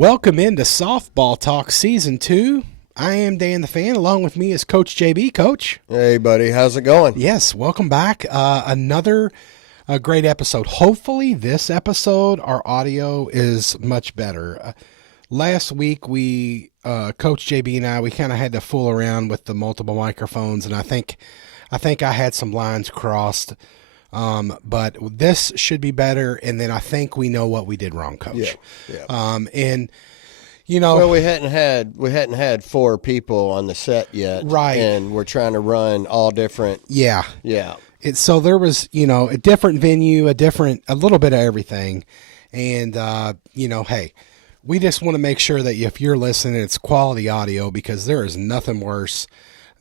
Welcome into Softball Talk Season 2. I am Dan the Fan. Along with me is Coach JB. Coach. Hey, buddy. How's it going? Yes, welcome back. Another great episode. Hopefully this episode, our audio is much better. Last week, Coach JB and I, we kind of had to fool around with the multiple microphones, and I think I had some lines crossed. But this should be better, and then I think we know what we did wrong, Coach. Yeah. And you know, well, we hadn't had four people on the set yet, right? And we're trying to run all different. Yeah. So there was, a different venue, a little bit of everything, and hey, we just want to make sure that if you're listening, it's quality audio, because there is nothing worse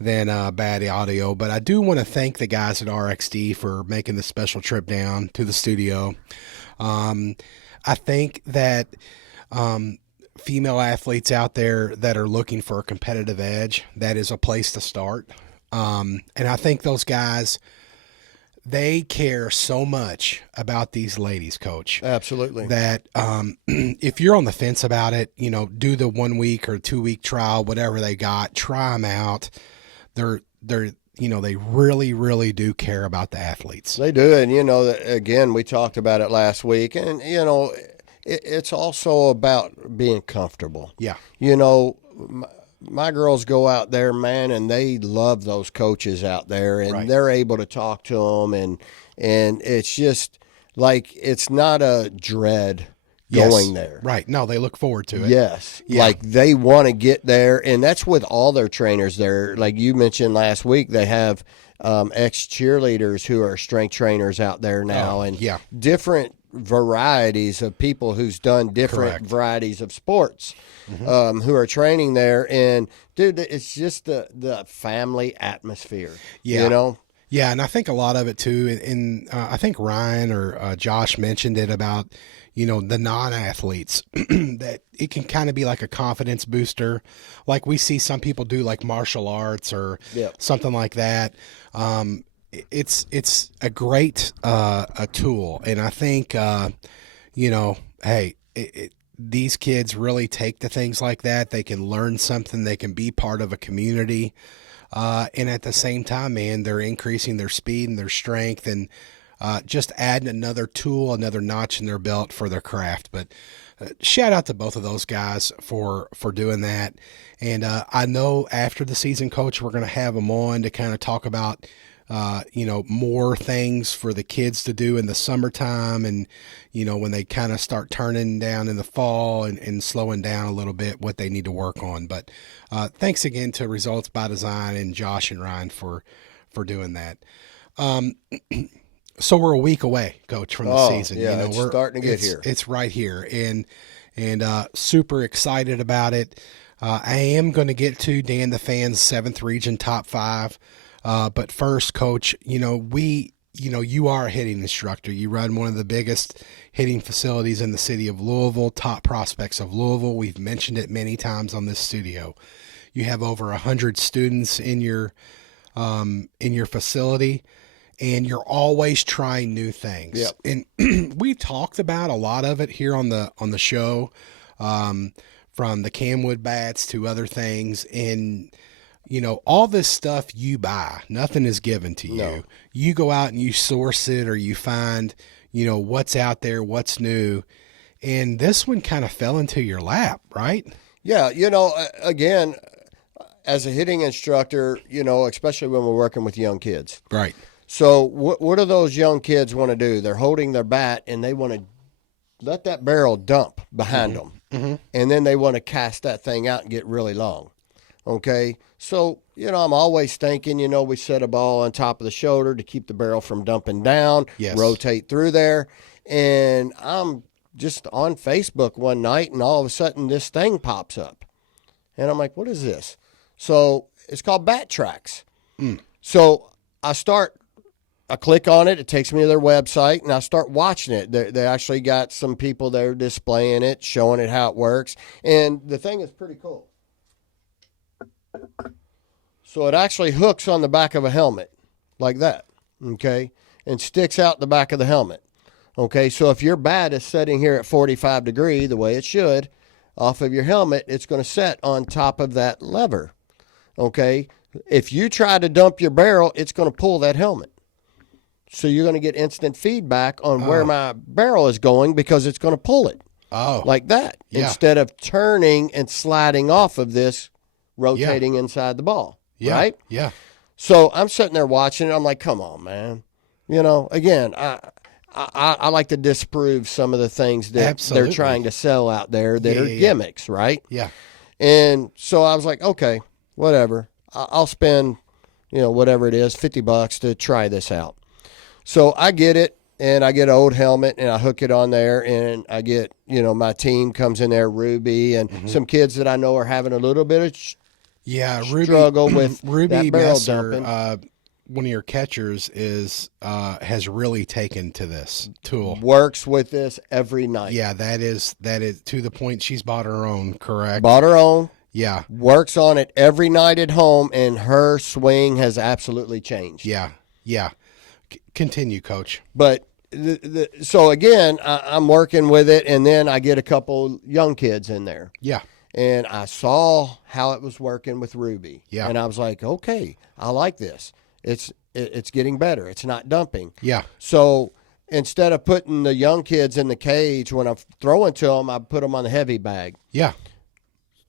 than bad audio. But I do want to thank the guys at RXD for making the special trip down to the studio. I think that female athletes out there that are looking for a competitive edge, that is a place to start. And I think those guys, they care so much about these ladies, Coach. Absolutely. That if you're on the fence about it, do the 1 week or 2 week trial, whatever they got, try them out. They really, really do care about the athletes. They do. And, again, we talked about it last week. And, it's also about being comfortable. Yeah. My girls go out there, man, and they love those coaches out there. And right. They're able to talk to them. And it's just like it's not a dread going there. Right. No, they look forward to it. Yes. Yeah. Like they want to get there, and that's with all their trainers there. Like you mentioned last week, they have ex-cheerleaders who are strength trainers out there now, and different varieties of people who's done different Correct. varieties of sports who are training there. And, dude, it's just the family atmosphere, Yeah, and I think a lot of it, too, and I think Ryan or Josh mentioned it about the non-athletes, that it can kind of be like a confidence booster. Like we see some people do like martial arts or something like that. It's a great a tool. And I think, these kids really take to things like that. They can learn something. They can be part of a community. And at the same time, man, they're increasing their speed and their strength, and just adding another tool, another notch in their belt for their craft. But shout out to both of those guys for doing that. And I know after the season, Coach, we're going to have them on to kind of talk about, more things for the kids to do in the summertime, and, when they kind of start turning down in the fall and slowing down a little bit, what they need to work on. But thanks again to Results by Design and Josh and Ryan for doing that. So we're a week away, Coach, from the season. Yeah, it's starting to get here. It's right here, and super excited about it. I am going to get to Dan the Fan's 7th Region Top 5, but first, Coach, you are a hitting instructor. You run one of the biggest hitting facilities in the city of Louisville, Top Prospects of Louisville. We've mentioned it many times on this studio. You have over 100 students in your facility, and you're always trying new things. Yep. And we talked about a lot of it here on the show, from the Camwood bats to other things. And, all this stuff you buy, nothing is given to you. No. You go out and you source it, or you find, what's out there, what's new. And this one kind of fell into your lap, right? Yeah. Again, as a hitting instructor, especially when we're working with young kids. Right. So what do those young kids want to do? They're holding their bat, and they want to let that barrel dump behind them. Mm-hmm. And then they want to cast that thing out and get really long. Okay? So, I'm always thinking, we set a ball on top of the shoulder to keep the barrel from dumping down, rotate through there. And I'm just on Facebook one night, and all of a sudden this thing pops up. And I'm like, what is this? So it's called Bat Tracks. So I click on it. It takes me to their website, and I start watching it. They actually got some people there displaying it, showing it how it works. And the thing is pretty cool. So it actually hooks on the back of a helmet like that, okay, and sticks out the back of the helmet. Okay, so if your bat is sitting here at 45 degree, the way it should, off of your helmet, it's going to set on top of that lever. Okay? If you try to dump your barrel, it's going to pull that helmet. So you're going to get instant feedback on where my barrel is going because it's going to pull it. Like that. Yeah. Instead of turning and sliding off of this, rotating inside the ball. Yeah. Right? Yeah. So I'm sitting there watching it. I'm like, come on, man. You know, again, I like to disprove some of the things that they're trying to sell out there that are gimmicks, right? Yeah. And so I was like, okay, whatever. I'll spend, whatever it is, $50 to try this out. So I get it, and I get an old helmet, and I hook it on there, and I get, my team comes in there, Ruby, and some kids that I know are having a little bit of struggle with Ruby that barrel Messer, dumping. one of your catchers has really taken to this tool. Works with this every night. Yeah, that is to the point she's bought her own, correct? Bought her own. Yeah. Works on it every night at home, and her swing has absolutely changed. Yeah. Yeah. Continue, Coach. But so again, I'm working with it, and then I get a couple young kids in there. Yeah. And I saw how it was working with Ruby. Yeah. And I was like, okay, I like this. It's getting better. It's not dumping. Yeah. So instead of putting the young kids in the cage when I'm throwing to them, I put them on the heavy bag. Yeah.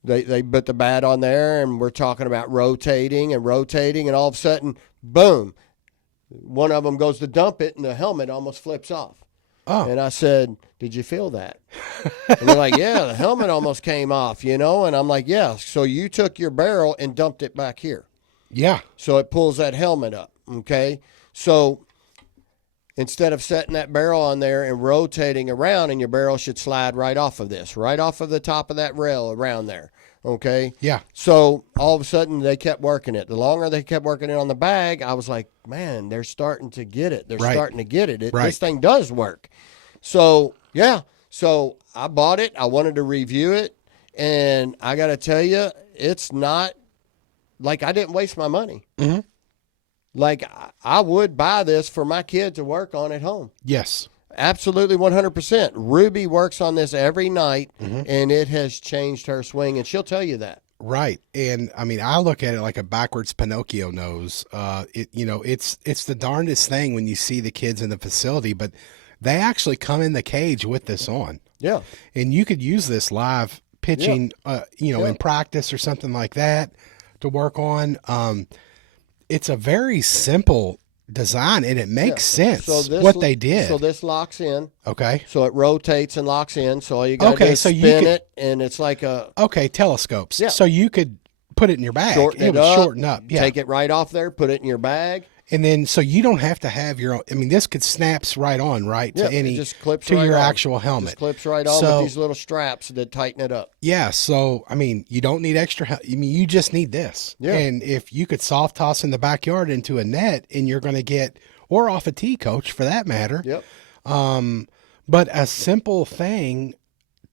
They put the bat on there, and we're talking about rotating, and all of a sudden, boom, one of them goes to dump it, and the helmet almost flips off. Oh. And I said, did you feel that? And they're like, yeah, the helmet almost came off, And I'm like, yeah, so you took your barrel and dumped it back here. Yeah. So it pulls that helmet up, okay? So instead of setting that barrel on there and rotating around, and your barrel should slide right off of this, right off of the top of that rail around there, okay? Yeah. So all of a sudden they kept working it. The longer they kept working it on the bag, I was like, man, they're starting to get it. They're starting to get it. This thing does work. So, yeah. So I bought it. I wanted to review it. And I got to tell you, it's not like I didn't waste my money. Mm-hmm. Like I would buy this for my kid to work on at home. Yes. Absolutely 100%. Ruby works on this every night, and it has changed her swing, and she'll tell you that. Right. And I mean, I look at it like a backwards Pinocchio nose. It's the darndest thing when you see the kids in the facility, but they actually come in the cage with this on. Yeah. And you could use this live pitching, in practice or something like that to work on. It's a very simple design, and it makes sense what they did. So this locks in. Okay. So it rotates and locks in. So all you got to do is spin it, and it's like a... Okay, telescopes. Yeah. So you could put it in your bag. Shorten it would shorten up. Yeah. Take it right off there, put it in your bag. And then, so you don't have to have your own. I mean, this could snaps right on, right? Yeah, to any, it just clips to right your on. actual helmet. Just clips right on with these little straps that tighten it up. Yeah. So, I mean, you don't need extra. I mean, you just need this. Yeah. And if you could soft toss in the backyard into a net, and you're going to get, or off a tee, Coach, for that matter. Yep. But a simple thing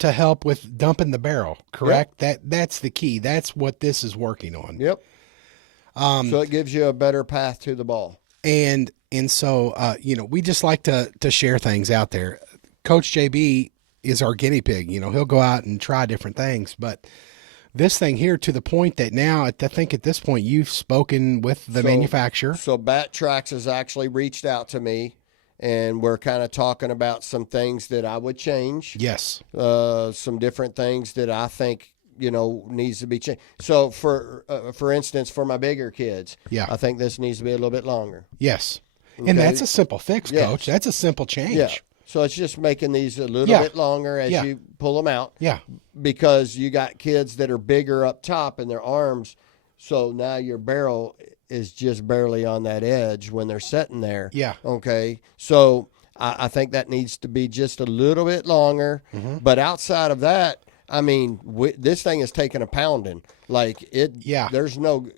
to help with dumping the barrel, correct? Yep. That's the key. That's what this is working on. Yep. So it gives you a better path to the ball. And so, we just like to share things out there. Coach JB is our guinea pig. He'll go out and try different things, but this thing here, to the point that now, I think at this point, you've spoken with the manufacturer. So Bat Trax has actually reached out to me, and we're kind of talking about some things that I would change. Yes. Some different things that I think, needs to be changed. So for instance, for my bigger kids, I think this needs to be a little bit longer. Yes. Okay. And that's a simple fix, Coach. That's a simple change. Yeah. So it's just making these a little bit longer as you pull them out. Yeah. Because you got kids that are bigger up top in their arms. So now your barrel is just barely on that edge when they're sitting there. Yeah. Okay. So I think that needs to be just a little bit longer. Mm-hmm. But outside of that, I mean, this thing is taking a pounding. Like it. Yeah. There's no,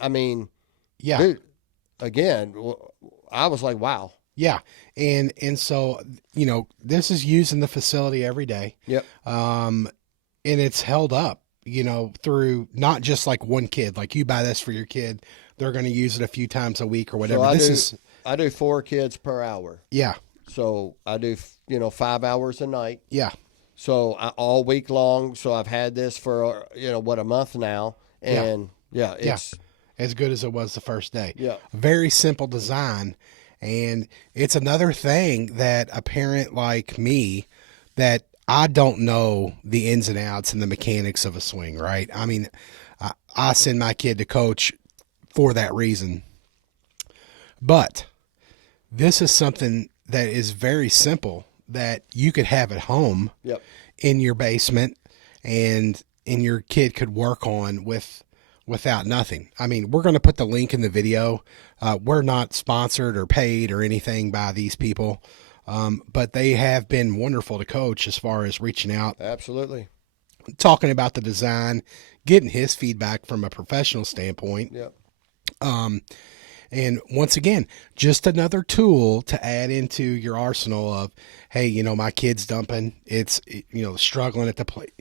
I mean. Yeah. Dude, again, I was like, wow. Yeah. And so, this is used in the facility every day. Yep. And it's held up, through not just like one kid, like you buy this for your kid, they're going to use it a few times a week or whatever. So I do 4 kids per hour. Yeah. So I do, 5 hours a night. Yeah. So all week long. So I've had this for a month now, and it's as good as it was the first day. Yeah, very simple design, and it's another thing that a parent like me that I don't know the ins and outs and the mechanics of a swing. Right? I mean, I send my kid to coach for that reason, but this is something that is very simple that you could have at home. Yep. In your basement, and your kid could work on without nothing. I mean, we're going to put the link in the video. We're not sponsored or paid or anything by these people, but they have been wonderful to coach as far as reaching out. Absolutely. Talking about the design, getting his feedback from a professional standpoint. Yep. And once again, just another tool to add into your arsenal of, hey, my kid's dumping. It's, struggling at the plate.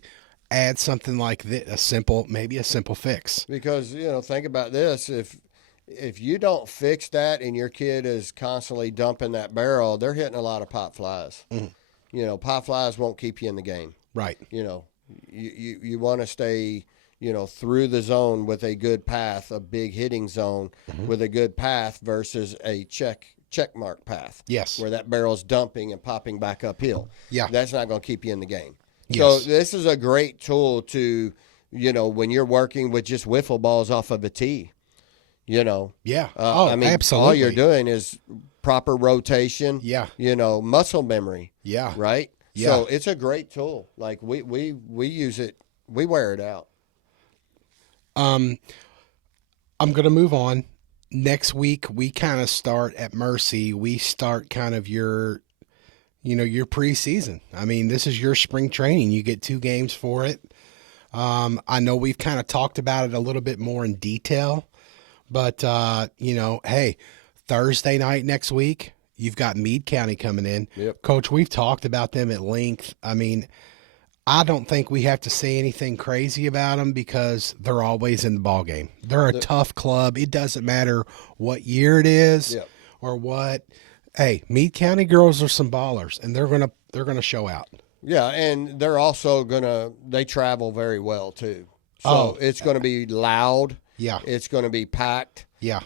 Add something like this, maybe a simple fix. Because, think about this. If you don't fix that and your kid is constantly dumping that barrel, they're hitting a lot of pop flies. Mm-hmm. Pop flies won't keep you in the game. Right. You want to stay through the zone with a good path, a big hitting zone with a good path versus a check mark path. Yes. Where that barrel's dumping and popping back uphill. Yeah. That's not going to keep you in the game. Yes. So this is a great tool to, when you're working with just wiffle balls off of a tee, Yeah. Absolutely. All you're doing is proper rotation. Yeah. Muscle memory. Yeah. Right? Yeah. So it's a great tool. Like we use it. We wear it out. I'm going to move on. Next week, we kind of start at Mercy. We start kind of your preseason. I mean, this is your spring training. You get 2 games for it. I know we've kind of talked about it a little bit more in detail, but, hey, Thursday night next week, you've got Meade County coming in. Yep. Coach, we've talked about them at length. I mean, I don't think we have to say anything crazy about them because they're always in the ball game. They're a tough club. It doesn't matter what year it is or what. Hey, Meade County girls are some ballers, and they're gonna show out. Yeah, and they're also they travel very well too. So it's gonna be loud. Yeah, it's gonna be packed. Yeah.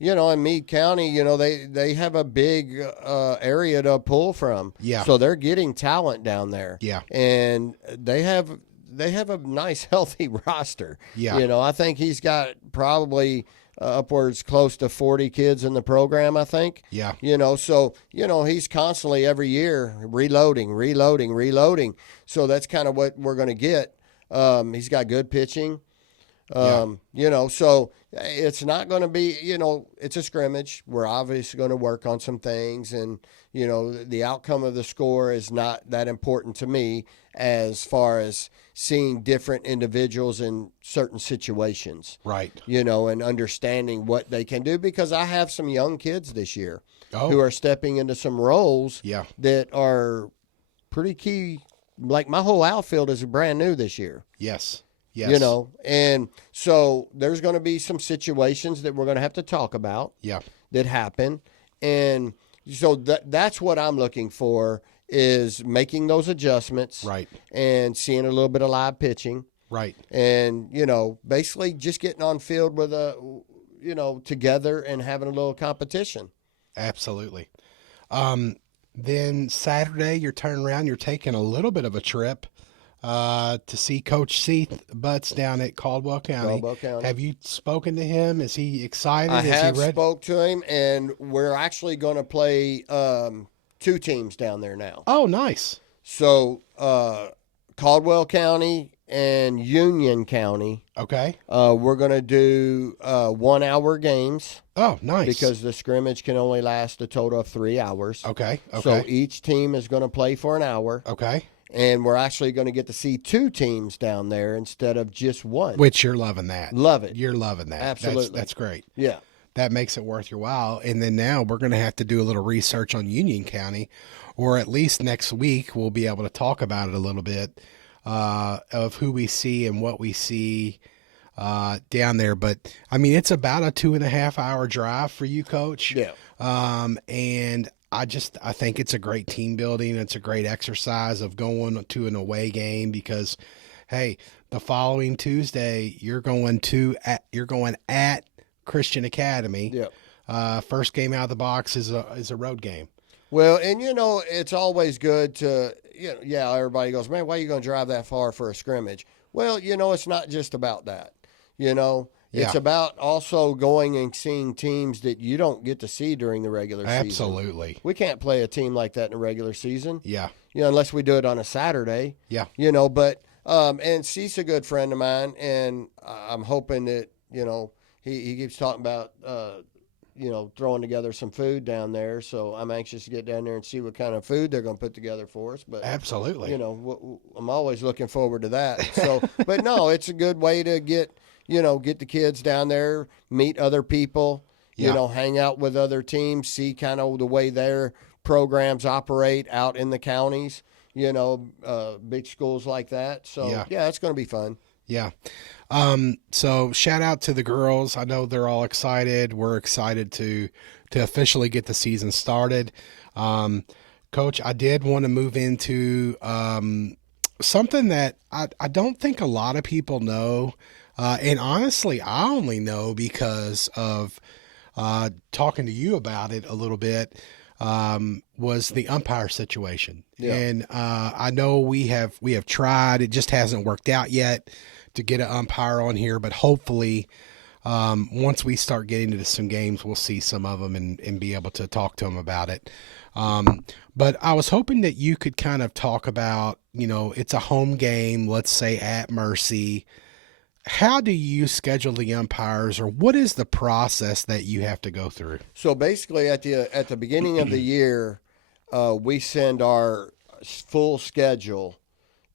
In Meade County, they have a big area to pull from. Yeah. So they're getting talent down there. Yeah. And they have a nice, healthy roster. Yeah. I think he's got probably upwards close to 40 kids in the program, I think. Yeah. So, he's constantly every year reloading. So that's kind of what we're going to get. He's got good pitching. So it's not going to be, it's a scrimmage. We're obviously going to work on some things, and, the outcome of the score is not that important to me as far as seeing different individuals in certain situations. Right. And understanding what they can do, because I have some young kids this year who are stepping into some roles that are pretty key. Like my whole outfield is brand new this year. Yes. Yes. And so there's going to be some situations that we're going to have to talk about that happen. And so that's what I'm looking for, is making those adjustments. Right. And seeing a little bit of live pitching. Right. And, basically just getting on field with together and having a little competition. Absolutely. Then Saturday, you're turning around, you're taking a little bit of a trip to see Coach Seath Butts down at Caldwell County. Have you spoken to him? Is he excited? I have he ready? Spoke to him, and we're actually going to play 2 teams down there now. Oh, nice. So Caldwell County and Union County. Okay. We're going to do 1-hour games. Oh, nice. Because the scrimmage can only last a total of 3 hours. Okay. So each team is going to play for an hour. Okay. And we're actually going to get to see 2 teams down there instead of just one. Which you're loving that. Love it. You're loving that. Absolutely. That's great. Yeah. That makes it worth your while. And then now we're going to have to do a little research on Union County, or at least next week we'll be able to talk about it a little bit of who we see and what we see down there. But, I mean, it's about a 2.5 hour drive for you, Coach. Yeah. And I think it's a great team building. It's a great exercise of going to an away game because, hey, the following Tuesday you're going at Christian Academy. Yep. First game out of the box is a road game. Well, and it's always good to everybody goes, man, why are you going to drive that far for a scrimmage? Well, it's not just about that. It's about also going and seeing teams that you don't get to see during the regular season. Absolutely. We can't play a team like that in the regular season. Yeah. Unless we do it on a Saturday. Yeah. But and Cease a good friend of mine, and I'm hoping that, he keeps talking about throwing together some food down there. So I'm anxious to get down there and see what kind of food they're going to put together for us. But absolutely, I'm always looking forward to that. So, but no, it's a good way to get the kids down there, meet other people, hang out with other teams, see kind of the way their programs operate out in the counties, big schools like that. So yeah, it's going to be fun. Yeah. So shout out to the girls. I know they're all excited. We're excited to officially get the season started. Coach, I did want to move into something that I don't think a lot of people know. And honestly, I only know because of talking to you about it a little bit, was the umpire situation. Yeah. And I know we have tried. It just hasn't worked out yet to get an umpire on here, but hopefully once we start getting into some games, we'll see some of them and be able to talk to them about it. But I was hoping that you could kind of talk about, it's a home game, let's say at Mercy. How do you schedule the umpires, or what is the process that you have to go through? So basically at the beginning of the year, we send our full schedule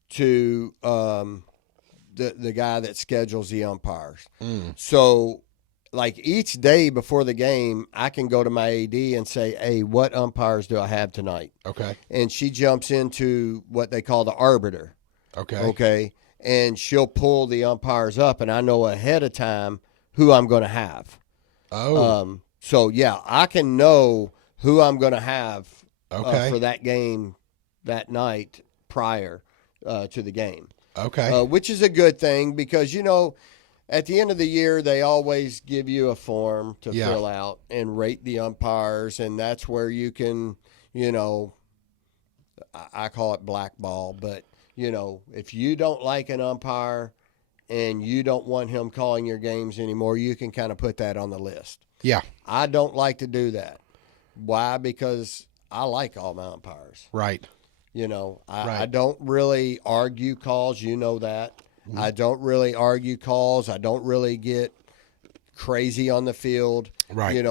to the guy that schedules the umpires. So like each day before the game, I can go to my AD and say, hey, what umpires do I have tonight? Okay. And she jumps into what they call the arbiter. Okay. And she'll pull the umpires up, and I know ahead of time who I'm going to have. Oh. So, yeah, I can know who I'm going to have for that game that night prior to the game. Okay. Which is a good thing because, at the end of the year, they always give you a form to fill out and rate the umpires, and that's where you can, I call it blackball, but if you don't like an umpire and you don't want him calling your games anymore, you can kind of put that on the list. Yeah. I don't like to do that. Why? Because I like all my umpires. Right. I don't really argue calls. You know that. Mm-hmm. I don't really argue calls. I don't really get crazy on the field. Right.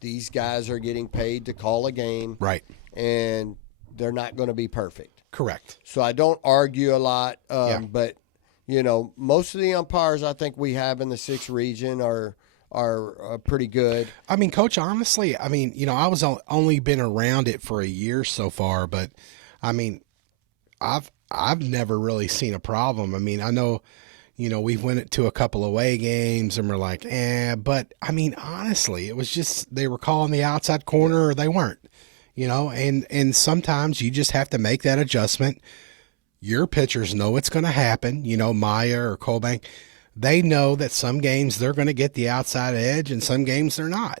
These guys are getting paid to call a game. Right. And they're not going to be perfect. Correct. So I don't argue a lot, but most of the umpires I think we have in the 6th region are pretty good. I mean, Coach, honestly, I was only been around it for a year so far, but I mean, I've never really seen a problem. I mean, I know, we've went to a couple away games and we're like, but I mean, honestly, it was just they were calling the outside corner or they weren't. And sometimes you just have to make that adjustment. Your pitchers know it's going to happen. Maya or Colbank, they know that some games they're going to get the outside edge and some games they're not.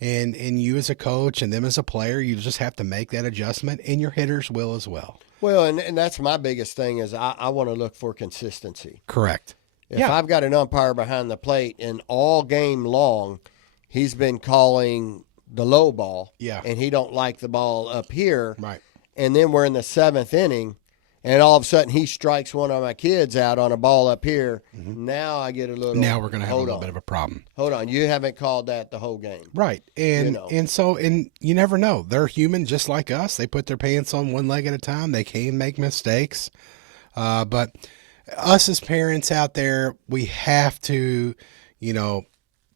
And you as a coach and them as a player, you just have to make that adjustment, and your hitters will as well. Well, and that's my biggest thing is I want to look for consistency. Correct. If I've got an umpire behind the plate and all game long he's been calling the low ball, and he don't like the ball up here, right? And then we're in the 7th inning, and all of a sudden he strikes one of my kids out on a ball up here. Mm-hmm. Now I get a little. Now we're going to have a little bit of a problem. Hold on, you haven't called that the whole game, right? And and you never know. They're human just like us. They put their pants on one leg at a time. They can make mistakes, but us as parents out there, we have to,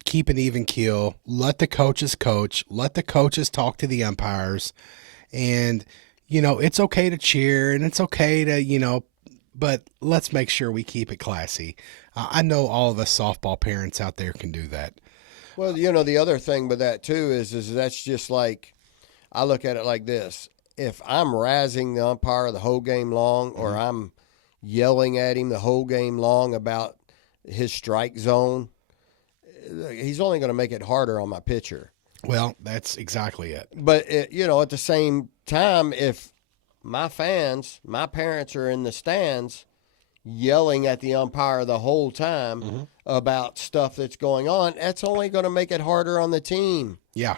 keep an even keel, let the coaches coach, let the coaches talk to the umpires, and, it's okay to cheer and it's okay to, but let's make sure we keep it classy. I know all of us softball parents out there can do that. Well, the other thing with that too is that's just like, I look at it like this. If I'm razzing the umpire the whole game long, or I'm yelling at him the whole game long about his strike zone, he's only going to make it harder on my pitcher. Well, that's exactly it. But, at the same time, if my parents are in the stands yelling at the umpire the whole time about stuff that's going on, that's only going to make it harder on the team. Yeah.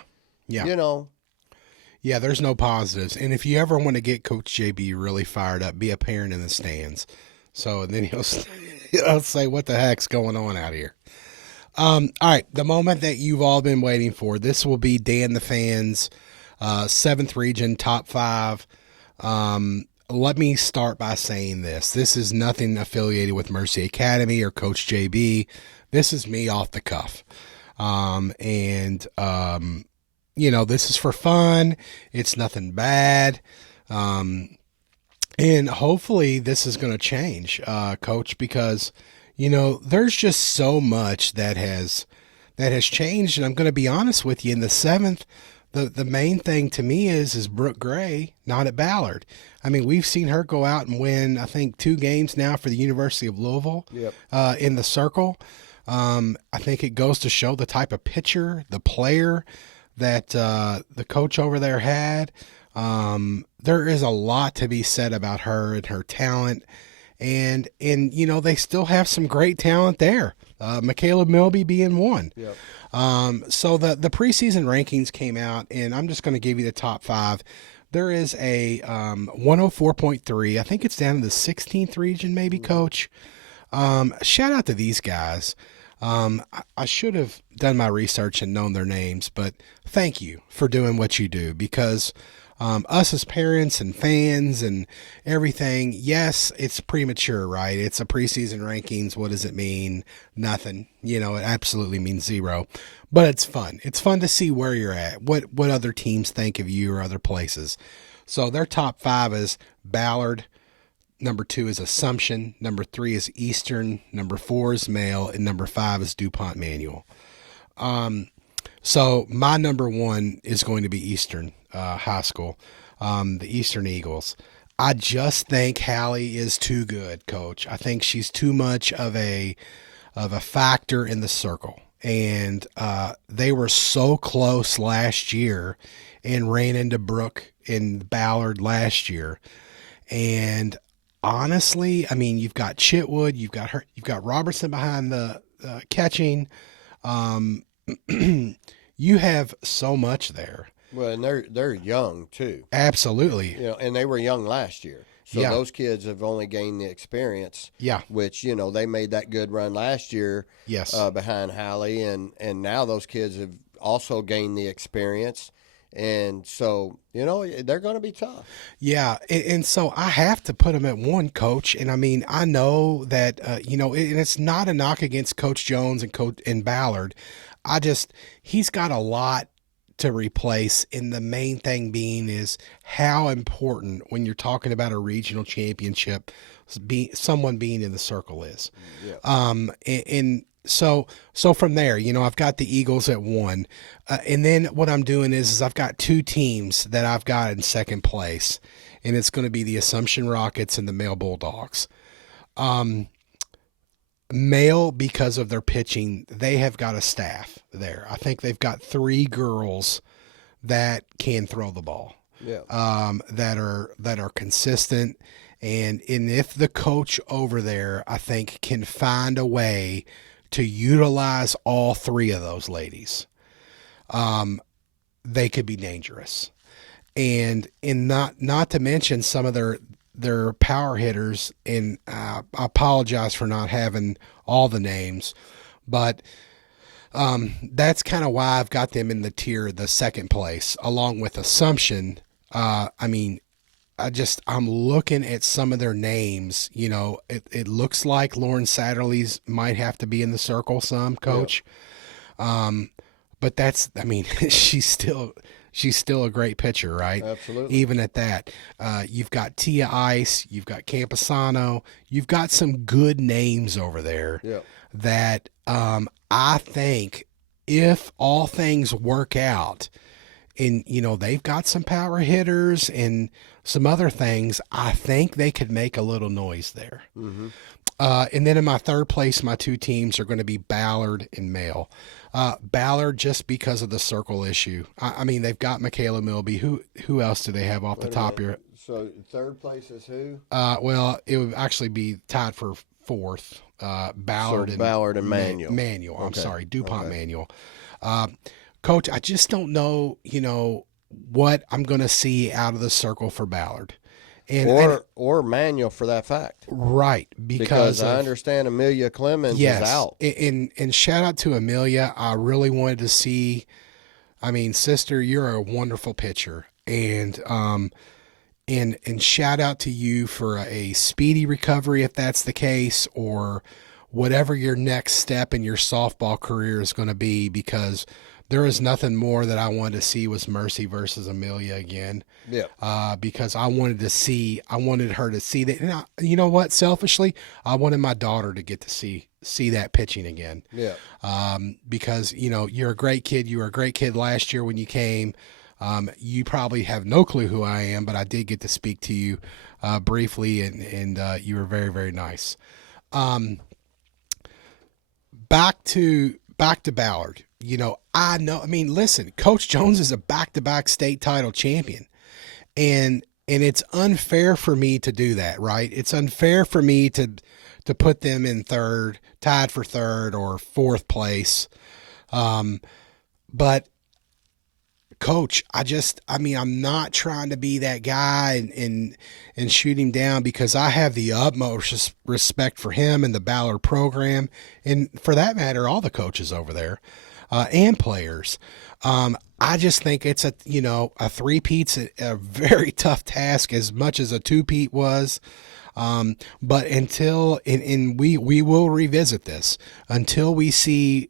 Yeah. Yeah, there's no positives. And if you ever want to get Coach JB really fired up, be a parent in the stands. So then he'll say, what the heck's going on out here? All right, the moment that you've all been waiting for. This will be Dan the Fan's 7th region top 5. Let me start by saying this. This is nothing affiliated with Mercy Academy or Coach JB. This is me off the cuff. This is for fun. It's nothing bad. And hopefully this is going to change, Coach, because, there's just so much that has changed. And I'm going to be honest with you, in the 7th, the main thing to me is Brooke Gray not at Ballard. I mean, we've seen her go out and win, I think, 2 games now for the University of Louisville in the circle. I think it goes to show the type of pitcher, the player that the coach over there had. There is a lot to be said about her and her talent. And they still have some great talent there. Michaela Milby being one. Yep. So the preseason rankings came out, and I'm just going to give you the top 5. There is a 104.3. I think it's down in the 16th region, maybe, Coach. Shout out to these guys. I should have done my research and known their names, but thank you for doing what you do, because us as parents and fans and everything, yes, it's premature, right? It's a preseason rankings. What does it mean? Nothing. It absolutely means 0. But it's fun. It's fun to see where you're at, what other teams think of you or other places. So their top 5 is Ballard. Number 2 is Assumption. Number 3 is Eastern. Number 4 is Male. And number 5 is DuPont Manual. So my number 1 is going to be Eastern High School, the Eastern Eagles. I just think Hallie is too good, Coach. I think she's too much of a factor in the circle. And they were so close last year and ran into Brooke and Ballard last year. And honestly, I mean, you've got Chitwood, you've got Robertson behind the catching. You have so much there. Well, and they're young too. Absolutely. And they were young last year. So those kids have only gained the experience. Yeah. Which, they made that good run last year. Yes. Behind Hallie, and now those kids have also gained the experience. And so, they're going to be tough. Yeah. And so I have to put them at 1, Coach. And I mean, I know that, and it's not a knock against Coach Jones and Ballard. He's got a lot to replace. And the main thing being is how important, when you're talking about a regional championship, someone being in the circle is. Yeah. So from there, I've got the Eagles at 1. And then what I'm doing is I've got 2 teams that I've got in 2nd place, and it's going to be the Assumption Rockets and the Male Bulldogs. Male, because of their pitching, they have got a staff there. I think they've got 3 girls that can throw the ball. Yeah. That are consistent. And if the coach over there, I think, can find a way to utilize all 3 of those ladies, they could be dangerous. And not to mention some of their power hitters, and I apologize for not having all the names, but that's kind of why I've got them in the 2nd place, along with Assumption. I'm looking at some of their names. It looks like Lauren Satterley's might have to be in the circle some, Coach. Yeah. But she's still a great pitcher, right? Absolutely. Even at that, you've got Tia Ice, you've got Camposano, you've got some good names over there. Yeah. That I think, if all things work out, and they've got some power hitters and some other things. I think they could make a little noise there. Mm-hmm. And then in my third place, my two teams are going to be Ballard and Mail. Ballard, just because of the circle issue. I mean, they've got Michaela Milby. Who else do they have off the top here? So third place is who? Well, it would actually be tied for fourth. Ballard and Manual. Manual. I'm sorry, DuPont Manual. Coach, I just don't know, what I'm going to see out of the circle for Ballard. Or Manual for that fact. Right. Because I understand Amelia Clemens is out. And shout out to Amelia. I really wanted to see, sister, you're a wonderful pitcher. And shout out to you for a speedy recovery if that's the case, or whatever your next step in your softball career is going to be, because there is nothing more that I wanted to see was Mercy versus Amelia again. Yeah. Because I wanted her to see that. And you know what? Selfishly, I wanted my daughter to get to see that pitching again. Yeah. Because, you're a great kid. You were a great kid last year when you came. You probably have no clue who I am, but I did get to speak to you briefly, and you were very, very nice. Back to Ballard. Listen, Coach Jones is a back-to-back state title champion, and it's unfair for me to do that, right? It's unfair for me to put them in third, tied for third or fourth place. But Coach, I'm not trying to be that guy and shoot him down, because I have the utmost respect for him and the Ballard program, and for that matter, all the coaches over there. And players. I just think it's a three-peat's a very tough task, as much as a two-peat was. But until, and we will revisit this until we see,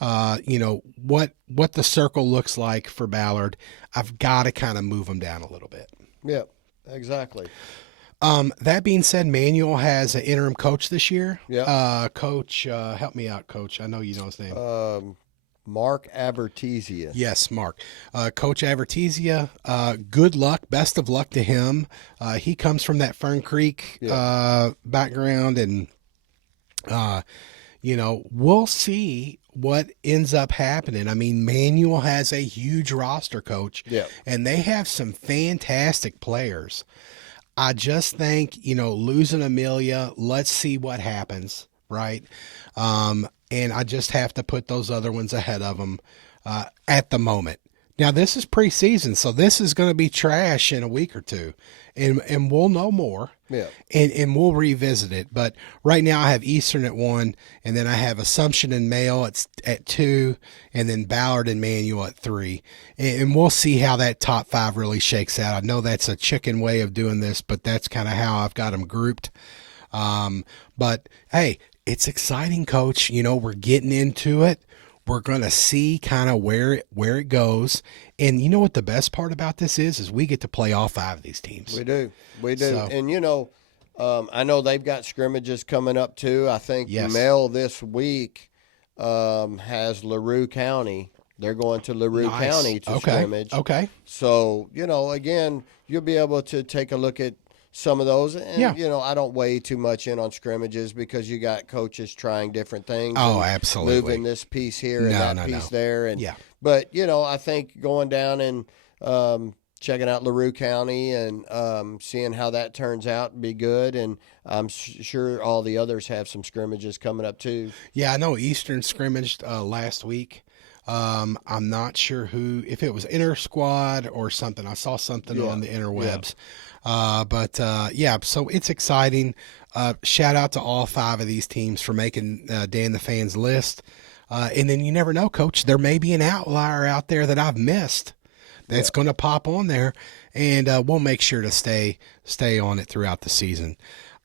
what the circle looks like for Ballard. I've got to kind of move them down a little bit. Yeah, exactly. That being said, Manuel has an interim coach this year. Yeah. Coach, help me out, Coach. I know you know his name. Mark Abertizia. Yes, Mark. Coach Abertizia, good luck. Best of luck to him. He comes from that Fern Creek background, and, we'll see what ends up happening. Manuel has a huge roster, Coach, and they have some fantastic players. I just think, losing Amelia, let's see what happens, right? And I just have to put those other ones ahead of them at the moment. Now, this is preseason, so this is going to be trash in a week or two, and we'll know more. Yeah. And we'll revisit it. But right now, I have Eastern at 1, and then I have Assumption and Mail at 2, and then Ballard and Manual at 3. And we'll see how that top 5 really shakes out. I know that's a chicken way of doing this, but that's kind of how I've got them grouped. But hey, it's exciting, Coach. We're getting into it. We're going to see kind of where it goes. And you know what the best part about this is we get to play all 5 of these teams. We do. So, and, I know they've got scrimmages coming up too. I think Mel this week has LaRue County. They're going to LaRue County to scrimmage. Okay. So, again, you'll be able to take a look at some of those. And, I don't weigh too much in on scrimmages, because you got coaches trying different things. Oh, absolutely. Moving this piece here and that piece there. And, but, I think going down and checking out LaRue County and seeing how that turns out would be good. And I'm sure all the others have some scrimmages coming up too. Yeah, I know Eastern scrimmaged last week. I'm not sure if it was inter squad or something. I saw something on the interwebs. So it's exciting. Shout out to all 5 of these teams for making Dan the Fan's list. And then you never know, Coach, there may be an outlier out there that I've missed that's going to pop on there, and we'll make sure to stay on it throughout the season.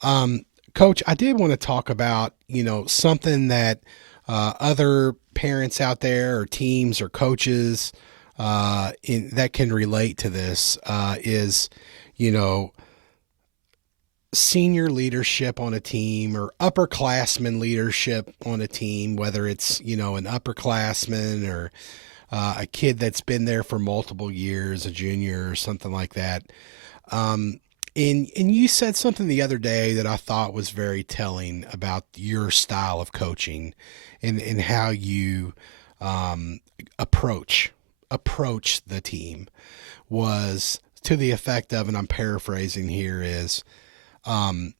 Coach, I did want to talk about, something that other parents out there or teams or coaches that can relate to this is, senior leadership on a team or upperclassmen leadership on a team, whether it's, an upperclassman or a kid that's been there for multiple years, a junior or something like that. And you said something the other day that I thought was very telling about your style of coaching and how you approach the team, was to the effect of, and I'm paraphrasing here, is in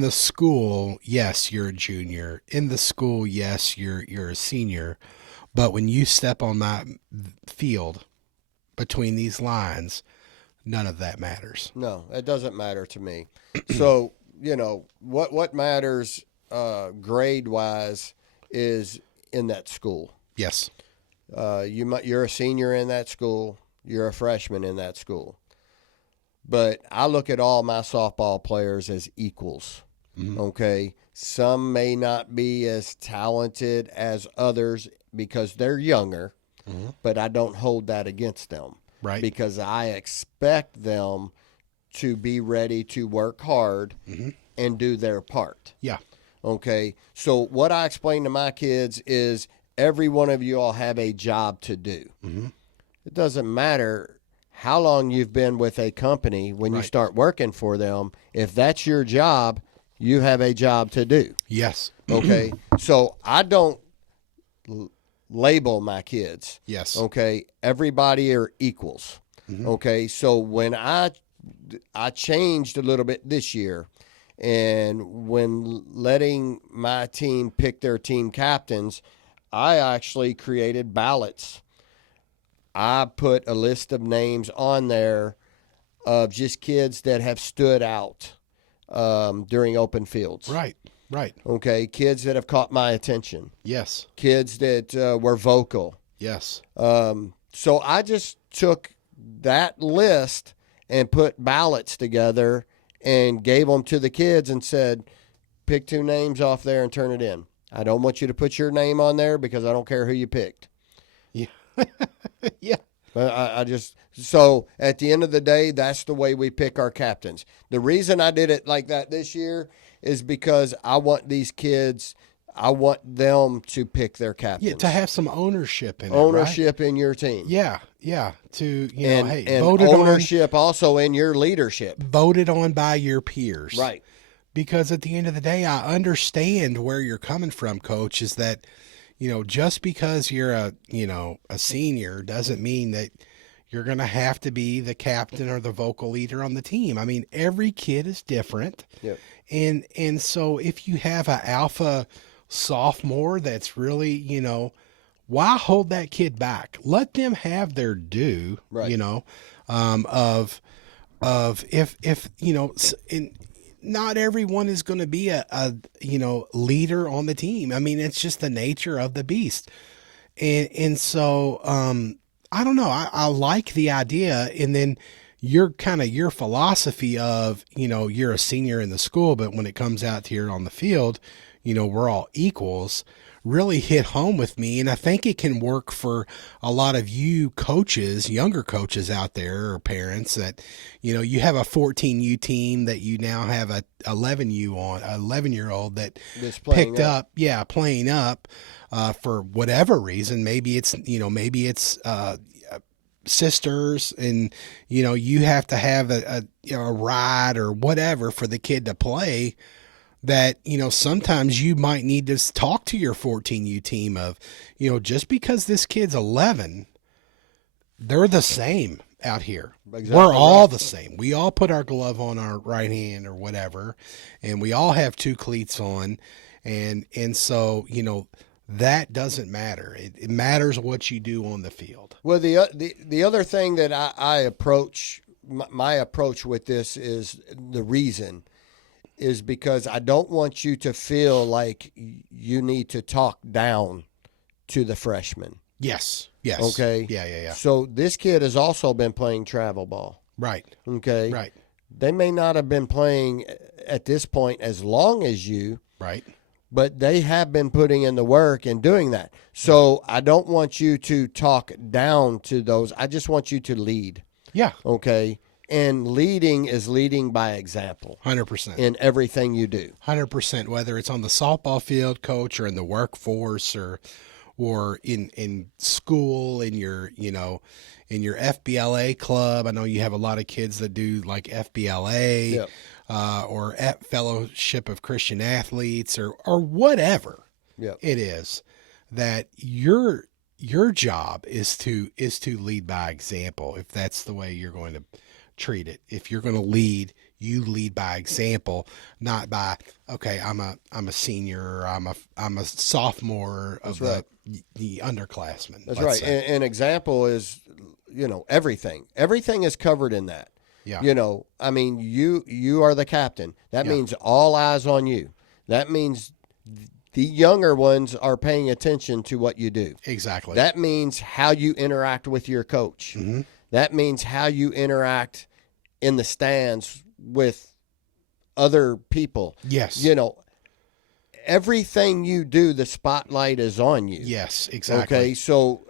the school, yes, you're a junior. In the school, yes, you're a senior. But when you step on that field between these lines, none of that matters. No, it doesn't matter to me. So, what matters grade-wise is in that school. Yes. You're a senior in that school. You're a freshman in that school. But I look at all my softball players as equals, okay? Some may not be as talented as others because they're younger, but I don't hold that against them. Right. Because I expect them to be ready to work hard and do their part. Yeah. Okay? So what I explain to my kids is every one of you all have a job to do. It doesn't matter how long you've been with a company when you start working for them. If that's your job, you have a job to do. Yes. Okay? So I don't label my kids. Yes. Okay? Everybody are equals. Okay? So when I changed a little bit this year, and when letting my team pick their team captains, I actually created ballots. I put a list of names on there of just kids that have stood out during open fields. Right. Okay, kids that have caught my attention. Yes. Kids that were vocal. Yes. So I just took that list and put ballots together and gave them to the kids and said, pick 2 names off there and turn it in. I don't want you to put your name on there because I don't care who you picked. Yeah. Yeah. So at the end of the day, that's the way we pick our captains. The reason I did it like that this year is because I want these kids, I want them to pick their captains. Yeah, to have some ownership in ownership it, right? in your team. Yeah. To, and voted ownership also in your leadership. Voted on by your peers. Right. Because at the end of the day, I understand where you're coming from, Coach, is that, just because you're a senior doesn't mean that you're going to have to be the captain or the vocal leader on the team. I mean, every kid is different. Yep. And so if you have an alpha sophomore that's really, why hold that kid back? Let them have their due, right. Of if not everyone is going to be a leader on the team. I mean, it's just the nature of the beast. And so, I don't know. I like the idea. And then your philosophy of, you're a senior in the school, but when it comes out here on the field, we're all equals, really hit home with me. And I think it can work for a lot of you coaches, younger coaches out there, or parents that, you have a 14U team that you now have a 11-year-old that picked up, playing up for whatever reason. Maybe it's sisters, and you have to have a ride or whatever for the kid to play. That, sometimes you might need to talk to your 14U team of, just because this kid's 11, they're the same out here. Exactly. We're all the same. We all put our glove on our right hand or whatever, and we all have 2 cleats on. And so, that doesn't matter. It matters what you do on the field. Well, the other thing that I approach, my approach with this is the reason is because I don't want you to feel like you need to talk down to the freshman. Yes. Okay? Yeah. So this kid has also been playing travel ball. Right. Okay? Right. They may not have been playing at this point as long as you. Right. But they have been putting in the work and doing that. So I don't want you to talk down to those. I just want you to lead. Yeah. Okay? And leading is leading by example. 100%. In everything you do. 100%, whether it's on the softball field, Coach, or in the workforce, or or in school, in your, in your FBLA club. I know you have a lot of kids that do like FBLA, Yep. Or Fellowship of Christian Athletes, or whatever Yep. it is, that your job is to lead by example. If that's the way you're going to treat it, if you're going to lead, you lead by example, not by, okay, I'm a senior, or I'm a sophomore of That's right. the underclassmen. That's right. An example is, everything. Everything is covered in that. Yeah. I mean, you are the captain. That means all eyes on you. That means the younger ones are paying attention to what you do. Exactly. That means how you interact with your coach. Mm-hmm. That means how you interact in the stands with other people. Yes. Everything you do, the spotlight is on you. Yes, exactly. Okay, so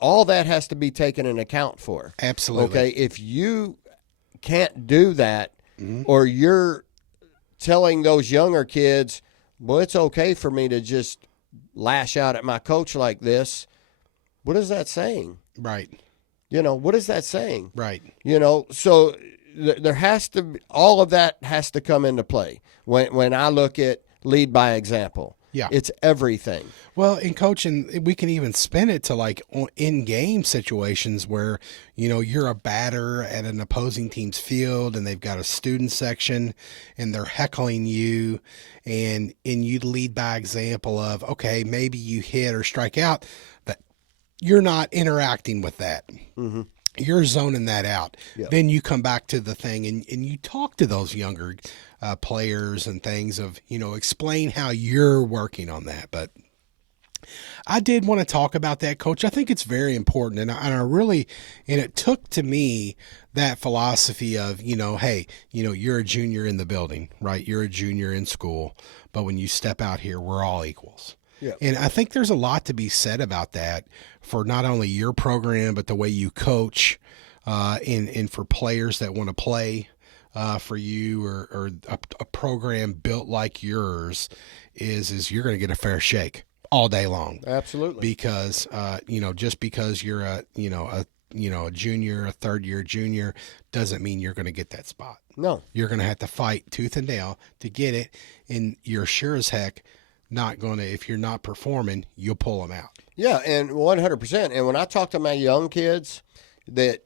all that has to be taken into account for. Absolutely. Okay, if you can't do that, mm-hmm. or you're telling those younger kids, well, it's okay for me to just lash out at my coach like this, what is that saying? Right. What is that saying? Right. So there has to be, all of that has to come into play when I look at lead by example. Yeah. It's everything. Well, in coaching, we can even spin it to like in-game situations where, you're a batter at an opposing team's field and they've got a student section and they're heckling you, and you lead by example of, okay, maybe you hit or strike out, but you're not interacting with that. Mm-hmm. You're zoning that out. Yep. Then you come back to the thing and you talk to those younger players and things of, explain how you're working on that. But I did want to talk about that, Coach. I think it's very important. And it took to me that philosophy of, hey, you're a junior in the building, right? You're a junior in school, but when you step out here, we're all equals. Yeah. And I think there's a lot to be said about that for not only your program, but the way you coach, and for players that want to play for you, or a program built like yours is you're going to get a fair shake all day long. Absolutely. Because, just because you're a junior, a third-year junior, doesn't mean you're going to get that spot. No. You're going to have to fight tooth and nail to get it, and you're sure as heck not going to, if you're not performing, you'll pull them out. Yeah, and 100%. And when I talk to my young kids that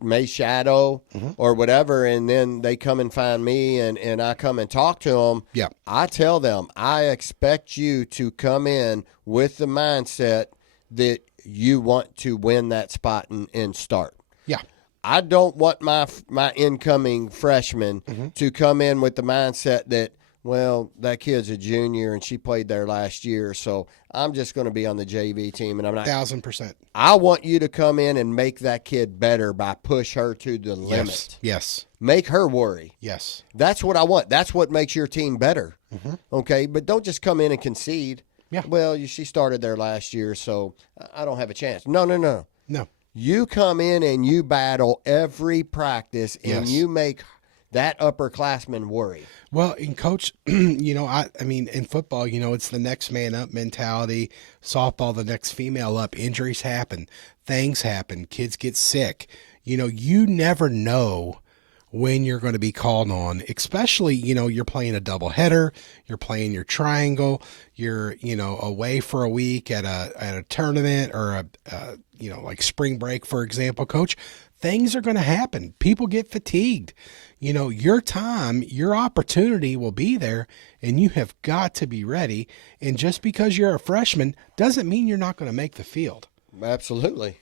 may shadow mm-hmm. or whatever, and then they come and find me and I come and talk to them, yeah. I tell them, I expect you to come in with the mindset that you want to win that spot and start. Yeah. I don't want my incoming freshman mm-hmm. to come in with the mindset that, well, that kid's a junior and she played there last year, so I'm just going to be on the JV team. And I'm not 1,000%. I want you to come in and make that kid better by push her to the limit. Yes. Make her worry. Yes. That's what I want. That's what makes your team better. Mm-hmm. Okay, but don't just come in and concede. Yeah. Well, she started there last year, so I don't have a chance. No. No. You come in and you battle every practice, and yes. you make that upperclassman worry. Well, in Coach, I mean, in football, it's the next man up mentality. Softball, the next female up. Injuries happen. Things happen. Kids get sick. You never know when you're going to be called on, especially, you're playing a doubleheader, you're playing your triangle, you're, away for a week at a tournament or like spring break, for example, Coach. Things are going to happen. People get fatigued. Your time, your opportunity will be there, and you have got to be ready. And just because you're a freshman doesn't mean you're not going to make the field. Absolutely.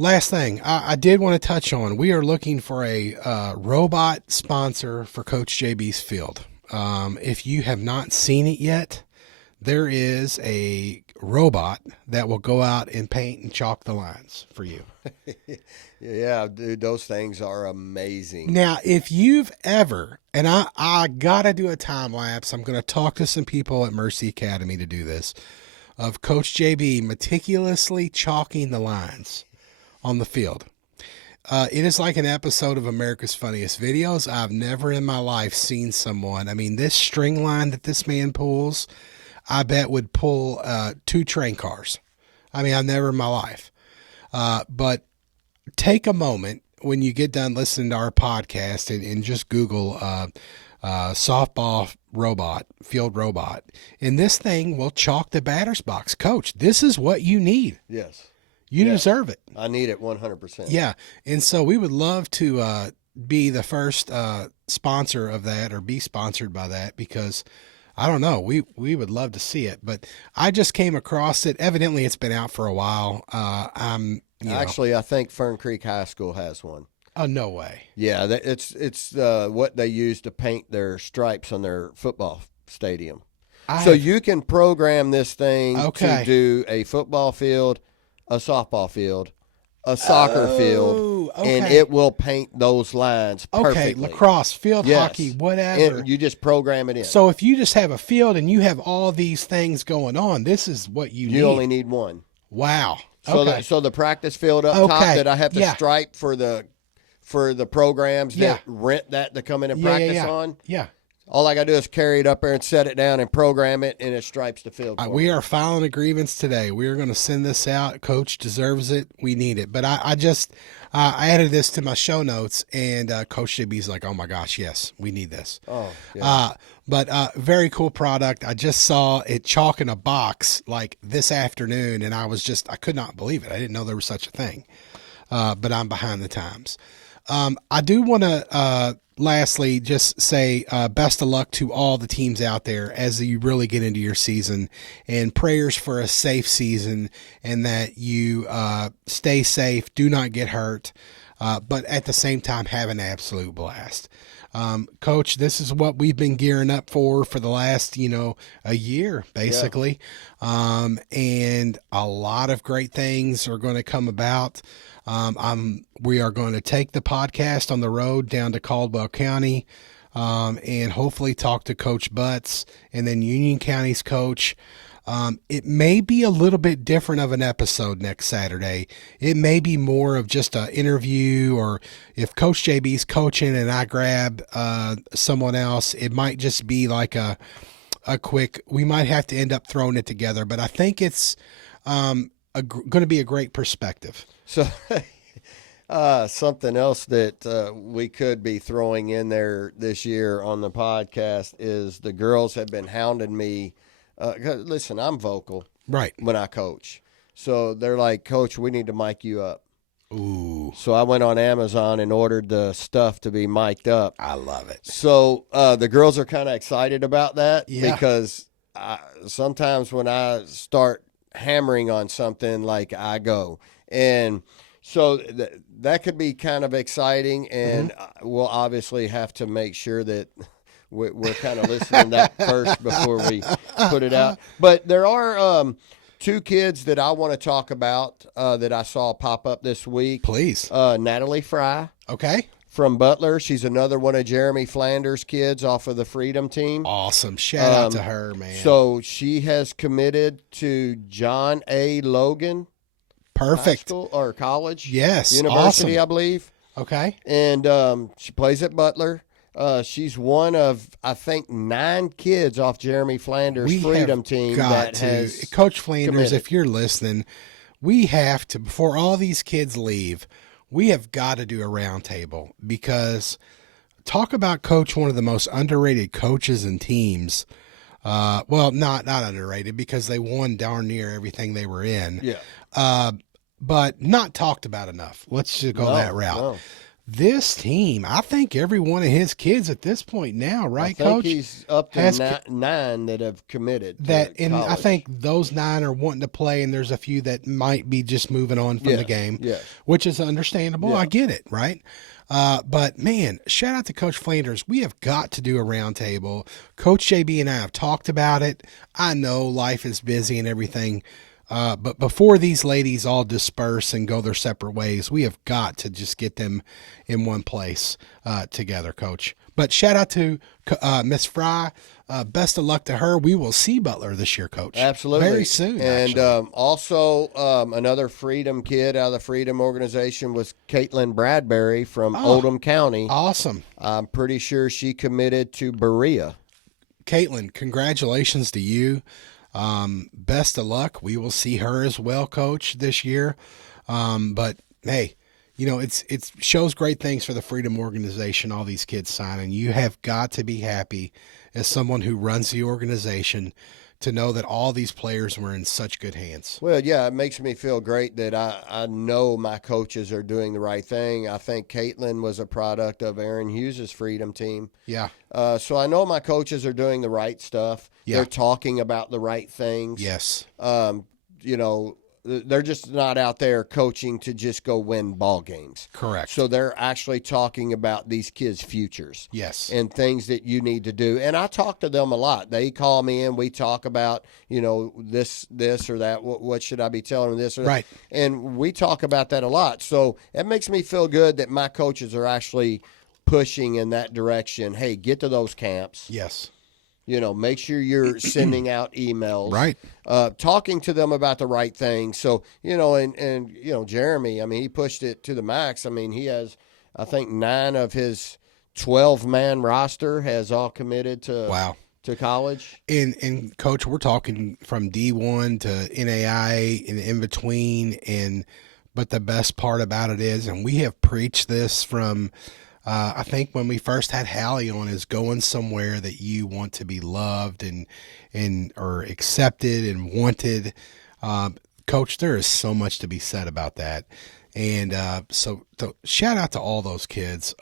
Last thing I did want to touch on, we are looking for a robot sponsor for Coach JB's field. If you have not seen it yet, there is a robot that will go out and paint and chalk the lines for you. Yeah, dude, those things are amazing. Now, if you've ever, and I got to do a time lapse, I'm going to talk to some people at Mercy Academy to do this, of Coach JB meticulously chalking the lines on the field. It is like an episode of America's Funniest Videos. I've never in my life seen someone, this string line that this man pulls, I bet would pull 2 train cars. I mean, I've never in my life. But take a moment when you get done listening to our podcast and just Google softball robot, field robot. And this thing will chalk the batter's box. Coach, this is what you need. Yes. You deserve it. I need it 100%. Yeah. And so we would love to be the first sponsor of that, or be sponsored by that, because I don't know, we would love to see it. But I just came across it. Evidently it's been out for a while. Actually, I think Fern Creek High School has one. Oh, no way. Yeah, it's what they use to paint their stripes on their football stadium. So you can program this thing to do a football field, a softball field, a soccer field, and it will paint those lines perfectly. Okay, lacrosse, field hockey, whatever. And you just program it in. So if you just have a field and you have all these things going on, this is what you need. You only need one. Wow. So the practice field up top that I have to stripe for the programs that rent that to come in and practice on. Yeah. All I got to do is carry it up there and set it down and program it, and it stripes the field. We are filing a grievance today. We are going to send this out. Coach deserves it. We need it. But I added this to my show notes, and Coach JB's like, oh, my gosh, yes, we need this. Oh, yeah. But very cool product. I just saw it chalk in a box like this afternoon, and I could not believe it. I didn't know there was such a thing. But I'm behind the times. I do want to lastly just say best of luck to all the teams out there as you really get into your season, and prayers for a safe season, and that you stay safe, do not get hurt, but at the same time have an absolute blast. Coach, this is what we've been gearing up for the last, a year, basically. Yeah. And a lot of great things are going to come about. We are going to take the podcast on the road down to Caldwell County, and hopefully talk to Coach Butts and then Union County's coach. It may be a little bit different of an episode next Saturday. It may be more of just an interview, or if Coach JB's coaching and I grab someone else, it might just be like a quick, we might have to end up throwing it together, but I think it's going to be a great perspective. So something else that we could be throwing in there this year on the podcast is the girls have been hounding me. Listen, I'm vocal when I coach. So they're like, Coach, we need to mic you up. Ooh. So I went on Amazon and ordered the stuff to be mic'd up. I love it. So the girls are kind of excited about that because sometimes when I start hammering on something, like I go. And so that could be kind of exciting, and we'll obviously have to make sure that we're kind of listening to that first before we put it out. But there are 2 kids that I want to talk about that I saw pop up this week. Please. Natalie Fry. Okay. From Butler. She's another one of Jeremy Flanders' kids off of the Freedom team. Awesome. Shout out to her, man. So she has committed to John A. Logan. Perfect. High school or college. Yes. University, awesome. I believe. Okay. And she plays at Butler. She's one of, I think, 9 kids off Jeremy Flanders' Freedom team that has Coach Flanders, committed. If you're listening, we have to, before all these kids leave, we have got to do a roundtable, because talk about Coach, one of the most underrated coaches and teams. Well, not underrated, because they won darn near everything they were in. Yeah. But not talked about enough. Let's just go that route. No. This team, I think every one of his kids at this point now, right, Coach? He's up to 9 that have committed. And I think those 9 are wanting to play, and there's a few that might be just moving on from the game, which is understandable. I get it, right? But, man, shout out to Coach Flanders. We have got to do a roundtable. Coach JB and I have talked about it. I know life is busy and everything. But before these ladies all disperse and go their separate ways, we have got to just get them in one place together, Coach. But shout out to Miss Fry. Best of luck to her. We will see Butler this year, Coach. Absolutely. Very soon. And also another Freedom kid out of the Freedom organization was Caitlin Bradbury from Oldham County. Awesome. I'm pretty sure she committed to Berea. Caitlin, congratulations to you. Best of luck. We will see her as well, Coach, this year. But hey, it shows great things for the Freedom Organization, all these kids signing. You have got to be happy as someone who runs the organization to know that all these players were in such good hands. Well, yeah, it makes me feel great that I know my coaches are doing the right thing. I think Caitlin was a product of Aaron Hughes' Freedom team. Yeah. So I know my coaches are doing the right stuff. Yeah. They're talking about the right things. Yes. They're just not out there coaching to just go win ball games. Correct. So they're actually talking about these kids' futures. Yes. And things that you need to do. And I talk to them a lot. They call me in. We talk about, this or that. What should I be telling them, this or that? Right. And we talk about that a lot. So it makes me feel good that my coaches are actually pushing in that direction. Hey, get to those camps. Yes. Make sure you're sending out emails. Right. Talking to them about the right thing. So, and Jeremy, I mean, he pushed it to the max. I mean, he has, I think, 9 of his 12-man roster has all committed to college. And Coach, we're talking from D1 to NAIA and in between. But the best part about it is, and we have preached this from I think when we first had Hallie on, is going somewhere that you want to be loved and or accepted and wanted. Coach, there is so much to be said about that. And so shout out to all those kids,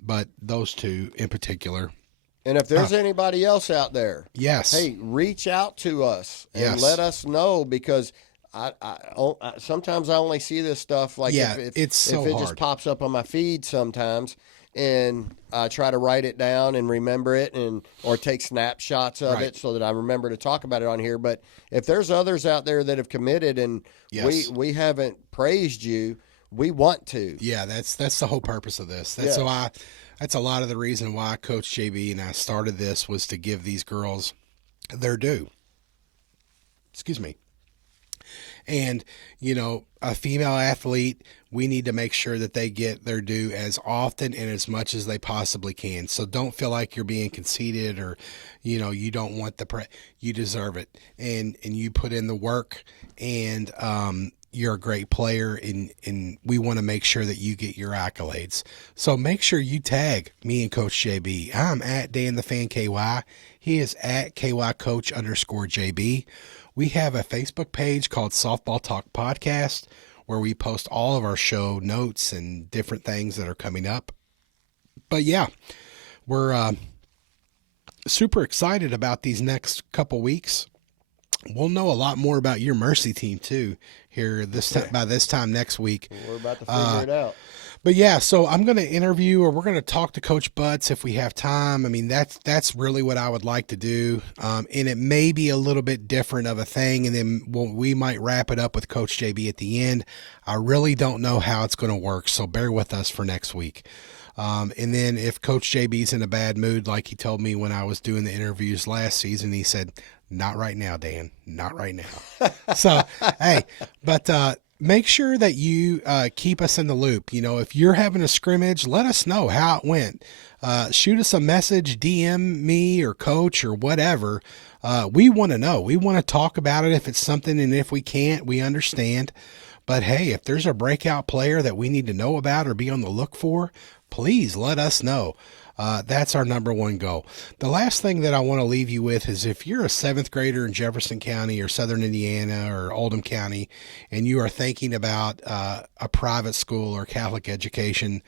but those 2 in particular. And if there's anybody else out there, yes, hey, reach out to us and let us know, because I sometimes I only see this stuff like if it just pops up on my feed sometimes, and I try to write it down and remember it, or take snapshots of it so that I remember to talk about it on here. But if there's others out there that have committed and we haven't praised you, we want to. Yeah, that's the whole purpose of this. That's that's a lot of the reason why Coach JB and I started this, was to give these girls their due. Excuse me. And, a female athlete, we need to make sure that they get their due as often and as much as they possibly can. So don't feel like you're being conceited or, you don't want you deserve it. And you put in the work, and you're a great player, and we want to make sure that you get your accolades. So make sure you tag me and Coach JB. I'm at Dan the Fan KY. He is at KYCoach_JB. We have a Facebook page called Softball Talk Podcast, where we post all of our show notes and different things that are coming up. But yeah, we're super excited about these next couple weeks. We'll know a lot more about your Mercy team too here by this time next week. We're about to figure it out. But yeah, so I'm going to interview, or we're going to talk to Coach Butts if we have time. I mean, that's really what I would like to do. And it may be a little bit different of a thing, and then we might wrap it up with Coach JB at the end. I really don't know how it's going to work, so bear with us for next week. And then if Coach JB's in a bad mood, like he told me when I was doing the interviews last season, he said, "Not right now, Dan, not right now." So, hey, but make sure that you keep us in the loop. If you're having a scrimmage, let us know how it went. Shoot us a message, DM me or Coach or whatever. We want to know. We want to talk about it if it's something, and if we can't, we understand. But hey, if there's a breakout player that we need to know about or be on the look for, please let us know. That's our number one goal. The last thing that I want to leave you with is, if you're a 7th grader in Jefferson County or Southern Indiana or Oldham County, and you are thinking about a private school or Catholic education,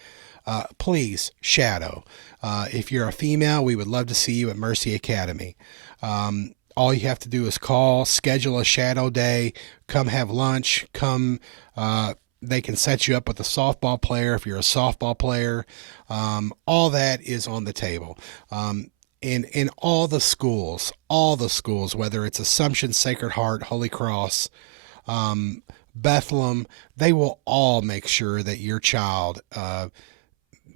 please shadow. If you're a female, we would love to see you at Mercy Academy. All you have to do is call, schedule a shadow day, come have lunch, they can set you up with a softball player if you're a softball player. All that is on the table. In all the schools, whether it's Assumption, Sacred Heart, Holy Cross, Bethlehem, they will all make sure that your child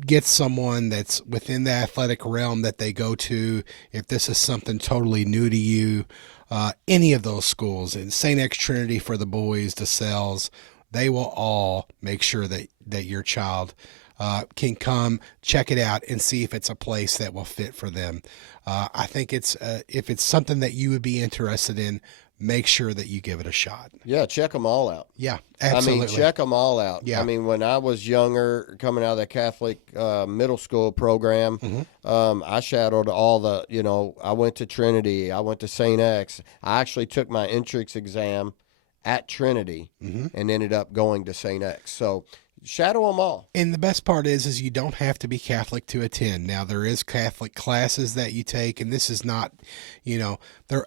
gets someone that's within the athletic realm that they go to. If this is something totally new to you, any of those schools, in St. X Trinity for the boys, DeSales, they will all make sure that your child can come check it out and see if it's a place that will fit for them. I think if it's something that you would be interested in, make sure that you give it a shot. Yeah, check them all out. Yeah, absolutely. I mean, check them all out. Yeah. I mean, when I was younger, coming out of the Catholic middle school program, I shadowed all the, I went to Trinity. I went to St. X. I actually took my entrance exam at Trinity and ended up going to St. X. So shadow them all. And the best part is you don't have to be Catholic to attend. Now, there is Catholic classes that you take, and this is not,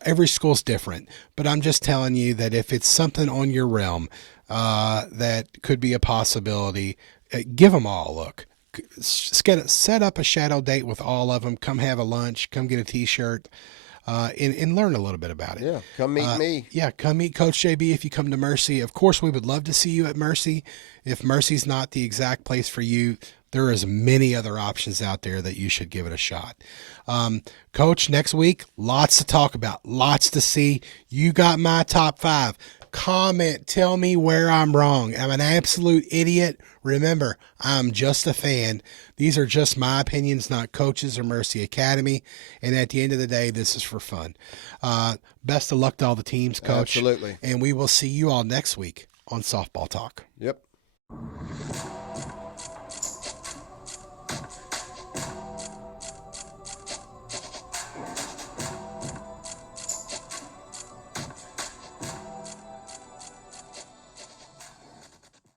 every school's different. But I'm just telling you that if it's something on your realm that could be a possibility, give them all a look. Set up a shadow date with all of them. Come have a lunch. Come get a T-shirt. And learn a little bit about it. Yeah, come meet me. Yeah, come meet Coach JB if you come to Mercy. Of course, we would love to see you at Mercy. If Mercy's not the exact place for you, there is many other options out there that you should give it a shot. Coach, next week, lots to talk about, lots to see. You got my top 5. Comment, tell me where I'm wrong. I'm an absolute idiot. Remember, I'm just a fan. These are just my opinions, not coaches or Mercy Academy. And at the end of the day, this is for fun. Best of luck to all the teams, Coach. Absolutely. And we will see you all next week on Softball Talk. Yep.